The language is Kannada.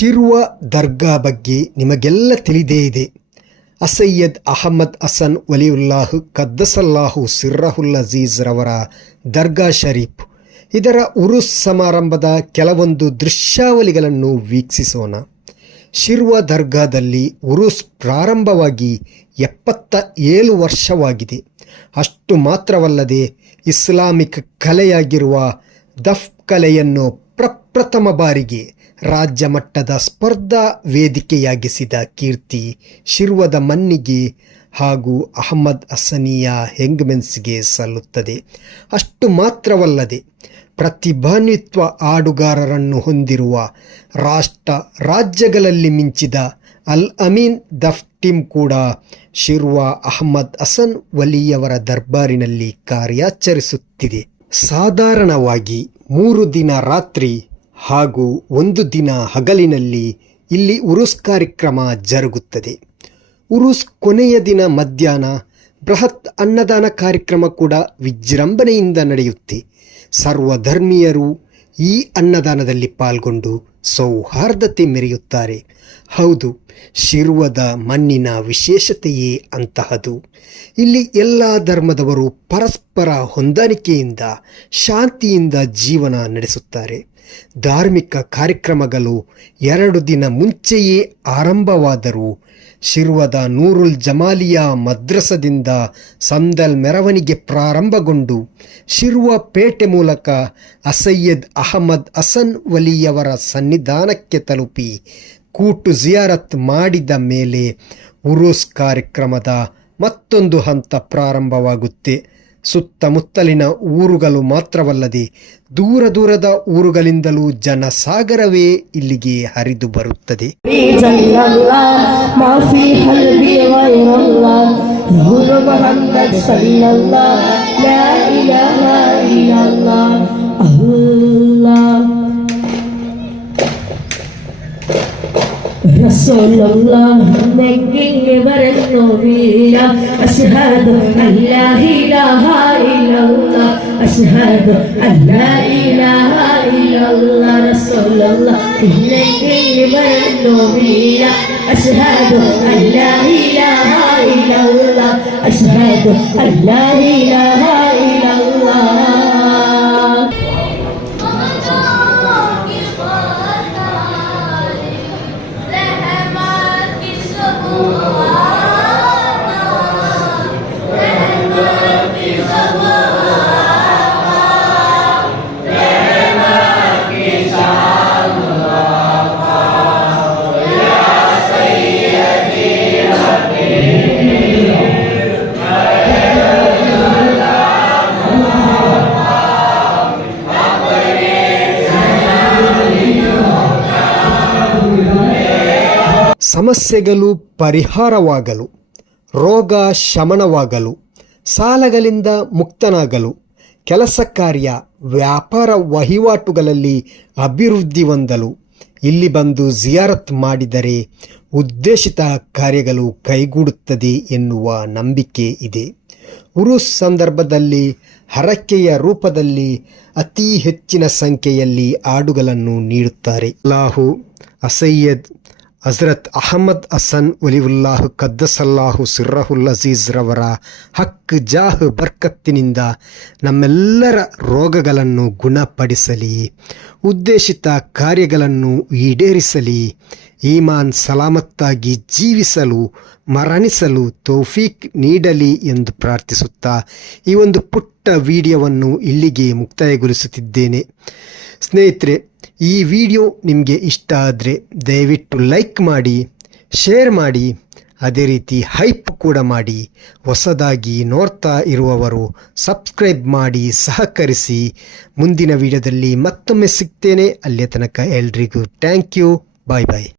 ಶಿರುವ ದರ್ಗಾ ಬಗ್ಗೆ ನಿಮಗೆಲ್ಲ ತಿಳಿದೇ ಇದೆ. ಅಸಯ್ಯದ್ ಅಹಮದ್ ಅಸನ್ ವಲಿಯುಲ್ಲಾಹ್ ಕದ್ದಸಲ್ಲಾಹು ಸಿರ್ರಹುಲ್ ಅಜೀಜ್ ರವರ ದರ್ಗಾ ಶರೀಫ್. ಇದರ ಉರುಸ್ ಸಮಾರಂಭದ ಕೆಲವೊಂದು ದೃಶ್ಯಾವಳಿಗಳನ್ನು ವೀಕ್ಷಿಸೋಣ. ಶಿರ್ವ ದರ್ಗಾದಲ್ಲಿ ಉರುಸ್ ಪ್ರಾರಂಭವಾಗಿ ಎಪ್ಪತ್ತ ಏಳು ವರ್ಷವಾಗಿದೆ. ಅಷ್ಟು ಮಾತ್ರವಲ್ಲದೆ ಇಸ್ಲಾಮಿಕ್ ಕಲೆಯಾಗಿರುವ ದಫ್ ಕಲೆಯನ್ನು ಪ್ರಪ್ರಥಮ ಬಾರಿಗೆ ರಾಜ್ಯ ಮಟ್ಟದ ಸ್ಪರ್ಧಾ ವೇದಿಕೆಯಾಗಿಸಿದ ಕೀರ್ತಿ ಶಿರ್ವದ ಮನ್ನಿಗೆ ಹಾಗೂ ಅಹಮದ್ ಹಸನಿಯ ಹೆಂಗ್ಮೆನ್ಸ್ಗೆ ಸಲ್ಲುತ್ತದೆ. ಅಷ್ಟು ಮಾತ್ರವಲ್ಲದೆ ಪ್ರತಿಭಾನ್ವಿತ್ವ ಆಡುಗಾರರನ್ನು ಹೊಂದಿರುವ ರಾಷ್ಟ್ರ ರಾಜ್ಯಗಳಲ್ಲಿ ಮಿಂಚಿದ ಅಲ್ ಅಮೀನ್ ದಫ್ ಟೀಮ್ ಕೂಡ ಶಿರ್ವಾ ಅಹಮದ್ ಅಸನ್ ವಲಿಯವರ ದರ್ಬಾರಿನಲ್ಲಿ ಕಾರ್ಯಾಚರಿಸುತ್ತಿದೆ. ಸಾಧಾರಣವಾಗಿ ಮೂರು ದಿನ ರಾತ್ರಿ ಹಾಗೂ ಒಂದು ದಿನ ಹಗಲಿನಲ್ಲಿ ಇಲ್ಲಿ ಉರುಸ್ ಕಾರ್ಯಕ್ರಮ ಜರುಗುತ್ತದೆ. ಉರುಸ್ ಕೊನೆಯ ದಿನ ಮಧ್ಯಾಹ್ನ ಬೃಹತ್ ಅನ್ನದಾನ ಕಾರ್ಯಕ್ರಮ ಕೂಡ ವಿಜೃಂಭಣೆಯಿಂದ ನಡೆಯುತ್ತೆ. ಸರ್ವಧರ್ಮೀಯರು ಈ ಅನ್ನದಾನದಲ್ಲಿ ಪಾಲ್ಗೊಂಡು ಸೌಹಾರ್ದತೆ ಮೆರೆಯುತ್ತಾರೆ. ಹೌದು, ಶಿರ್ವದ ಮಣ್ಣಿನ ವಿಶೇಷತೆಯೇ ಅಂತಹದು. ಇಲ್ಲಿ ಎಲ್ಲ ಧರ್ಮದವರು ಪರಸ್ಪರ ಹೊಂದಾಣಿಕೆಯಿಂದ, ಶಾಂತಿಯಿಂದ ಜೀವನ ನಡೆಸುತ್ತಾರೆ. ಧಾರ್ಮಿಕ ಕಾರ್ಯಕ್ರಮಗಳು ಎರಡು ದಿನ ಮುಂಚೆಯೇ ಆರಂಭವಾದರೂ, ಶಿರ್ವದ ನೂರುಲ್ ಜಮಾಲಿಯಾ ಮದ್ರಸದಿಂದ ಸಂದಲ್ ಮೆರವಣಿಗೆ ಪ್ರಾರಂಭಗೊಂಡು, ಶಿರ್ವ ಪೇಟೆ ಮೂಲಕ ಅಸಯ್ಯದ್ ಅಹಮದ್ ಅಸನ್ ವಲಿಯವರ ಸನ್ನಿಧಾನಕ್ಕೆ ತಲುಪಿ ಕೂಟು ಜಿಯಾರತ್ ಮಾಡಿದ ಮೇಲೆ ಉರೂಸ್ ಕಾರ್ಯಕ್ರಮದ ಮತ್ತೊಂದು ಹಂತ ಪ್ರಾರಂಭವಾಗುತ್ತೆ. ಸುತ್ತಮುತ್ತಲಿನ ಊರುಗಳು ಮಾತ್ರವಲ್ಲದೆ ದೂರ ದೂರದ ಊರುಗಳಿಂದಲೂ ಜನಸಾಗರವೇ ಇಲ್ಲಿಗೆ ಹರಿದು ಬರುತ್ತದೆ. الله نجيني برنو بيا أشهد أن لا إله إلا الله أشهد أن لا إله إلا الله رسول الله نجيني برنو بيا أشهد أن ಸಮಸ್ಯೆಗಳು ಪರಿಹಾರವಾಗಲು, ರೋಗ ಶಮನವಾಗಲು, ಸಾಲಗಳಿಂದ ಮುಕ್ತನಾಗಲು, ಕೆಲಸ ಕಾರ್ಯ, ವ್ಯಾಪಾರ ವಹಿವಾಟುಗಳಲ್ಲಿ ಅಭಿವೃದ್ಧಿ ಹೊಂದಲು, ಇಲ್ಲಿ ಬಂದು ಜಿಯಾರತ್ ಮಾಡಿದರೆ ಉದ್ದೇಶಿತ ಕಾರ್ಯಗಳು ಕೈಗೂಡುತ್ತದೆ ಎನ್ನುವ ನಂಬಿಕೆ ಇದೆ. ಉರುಸ್ ಸಂದರ್ಭದಲ್ಲಿ, ಹರಕೆಯ ರೂಪದಲ್ಲಿ, ಅತಿ ಹೆಚ್ಚಿನ ಸಂಖ್ಯೆಯಲ್ಲಿ ಆಡುಗಳನ್ನು ನೀಡುತ್ತಾರೆ. ಲಾಹು ಅಸಯ್ಯದ್ ಹಜರತ್ ಅಹಮದ್ ಹಸನ್ ಒಲಿವುಲ್ಲಾಹ್ ಕದ್ದಸಲ್ಲಾಹು ಸಿರ್ರಹುಲ್ ಅಜೀಜ್ ರವರ ಹಕ್ ಜಾಹ್ ಬರ್ಕತ್ತಿನಿಂದ ನಮ್ಮೆಲ್ಲರ ರೋಗಗಳನ್ನು ಗುಣಪಡಿಸಲಿ. ಉದ್ದೇಶಿತ ಕಾರ್ಯಗಳನ್ನು ಈಡೇರಿಸಲಿ. ಈಮಾನ್ ಸಲಾಮತ್ತಾಗಿ ಜೀವಿಸಲು, ಮರಣಿಸಲು ತೌಫೀಕ್ ನೀಡಲಿ ಎಂದು ಪ್ರಾರ್ಥಿಸುತ್ತಾ ಈ ಒಂದು ಪುಟ್ಟ ವಿಡಿಯೋವನ್ನು ಇಲ್ಲಿಗೆ ಮುಕ್ತಾಯಗೊಳಿಸುತ್ತಿದ್ದೇನೆ. ಸ್ನೇಹಿತರೆ, ಈ ವಿಡಿಯೋ ನಿಮಗೆ ಇಷ್ಟ ಆದರೆ ದಯವಿಟ್ಟು ಲೈಕ್ ಮಾಡಿ, ಶೇರ್ ಮಾಡಿ ಅದೇ ರೀತಿ ಹೈಪ್ ಕೂಡ ಮಾಡಿ ಹೊಸದಾಗಿ ನೋಡ್ತಾ ಇರುವವರು ಸಬ್ಸ್ಕ್ರೈಬ್ ಮಾಡಿ ಸಹಕರಿಸಿ. ಮುಂದಿನ ವಿಡಿಯೋದಲ್ಲಿ ಮತ್ತೊಮ್ಮೆ ಸಿಗ್ತೇನೆ. ಅಲ್ಲಿಯ ತನಕ ಎಲ್ರಿಗೂ ಥ್ಯಾಂಕ್ ಯು. Bye bye.